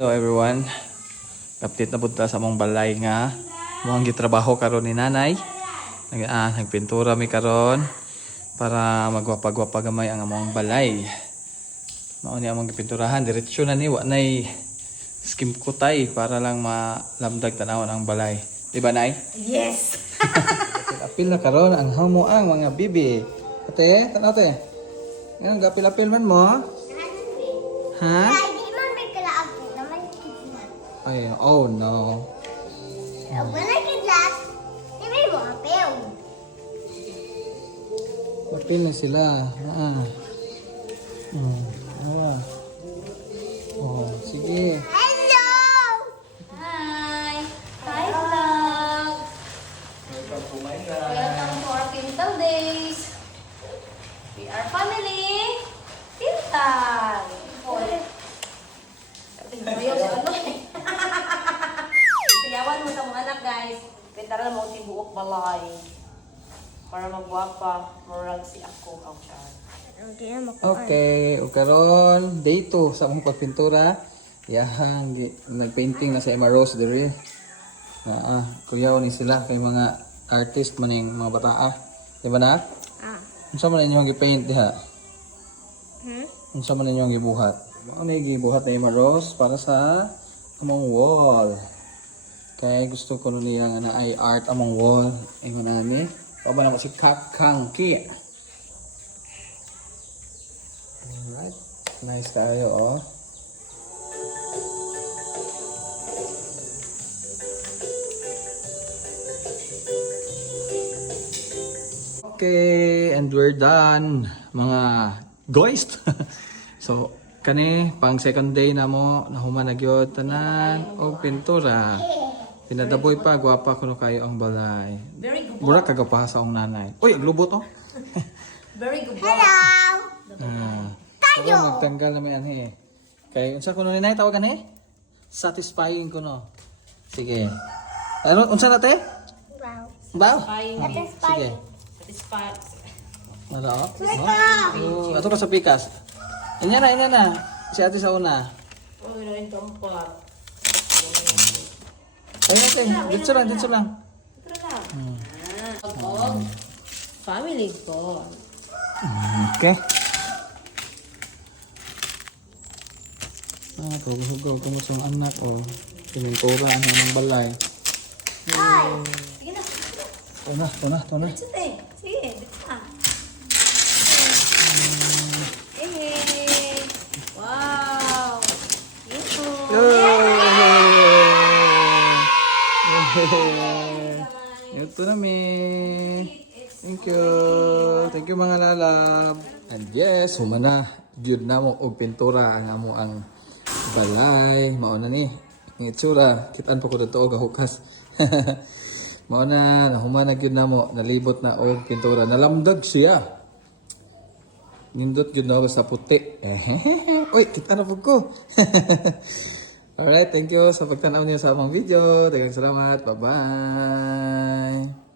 Hello everyone, update na punta sa mong balay nga mong gitrabaho karon ni nanay. Nagpintura mi karon para magwapa-gwapa gamay ang among balay. Mao ni among gipinturahan diretso na ni wa nay skim kutay para lang malamdag tanawon ang balay. Di ba nay? Yes. Apil na karon ang hamo ang mga bibi. Ate, tanaw te. Ngayon gapil-apil man mo. Ha? Ay, oh no. Mapil na sila. Oh, sige. Hello. Hi. Hi, vlog. Welcome to my Welcome to our Pintal Days. We are family. Pintal. Ayaw si ano eh. Siyawan mo sa mga anak guys. Pintaran mo tibuok balay. Para magwapa. Murag si ako. Okay, o karon day 2 sa among pagpintura. Yahang nagpainting na sa Emma Rose diri. Kuyaw ni sila kay mga artist man yung mga bata. Di ba na? Unsa man inyong gipaint diha? Unsa man inyong gibuhat? Mao na gibuhat na Emma Rose para sa among wall. Kay gusto ko niya nga na ay art among wall. Ay manani. Paba na ko si Kakangki. Alright. Nice tayo, oh. Okay, and we're done, mga guys. So, kani pang second day na mo nahuman na gyud tanan og pintura. Pinadaboy pa gwapa kuno kayo ang balay. Very good. Mura kagapaha sa akong nanay. Uy, aglubot oh. Very good. Tayo. Nagtanggal na may anhi. Kay unsa kuno ni nay tawagan eh? Satisfying kuno. Sige. Ano unsa na te? Wow. Sige. Satisfied. Wala oh. Oh, ato ka sa pikas. Inya na. Si ate sa una. Oh, yun ang kampat. Ayun natin. Dito lang. Ito na. Family ko. Okay. Pag-hugaw ko mo sa anak o pinuntura ng balay. Sige na. Ito na. Sige. Bita. Hey. Wow. Ito na mi. Thank you mga lalab. And yes, humana gyud na mo og pintura ang amo ang balay. Mao na ni. Ang itsura, kitaan pa ko dito og hukas. Mao na humana gyud na mo, nalibot na og pintura. Nalamdag siya. Nindot gyud na sa puti. Uy, kita na po ko. Alright, thank you sa pagtanaw niyo sa among video. Daghang salamat. Bye-bye.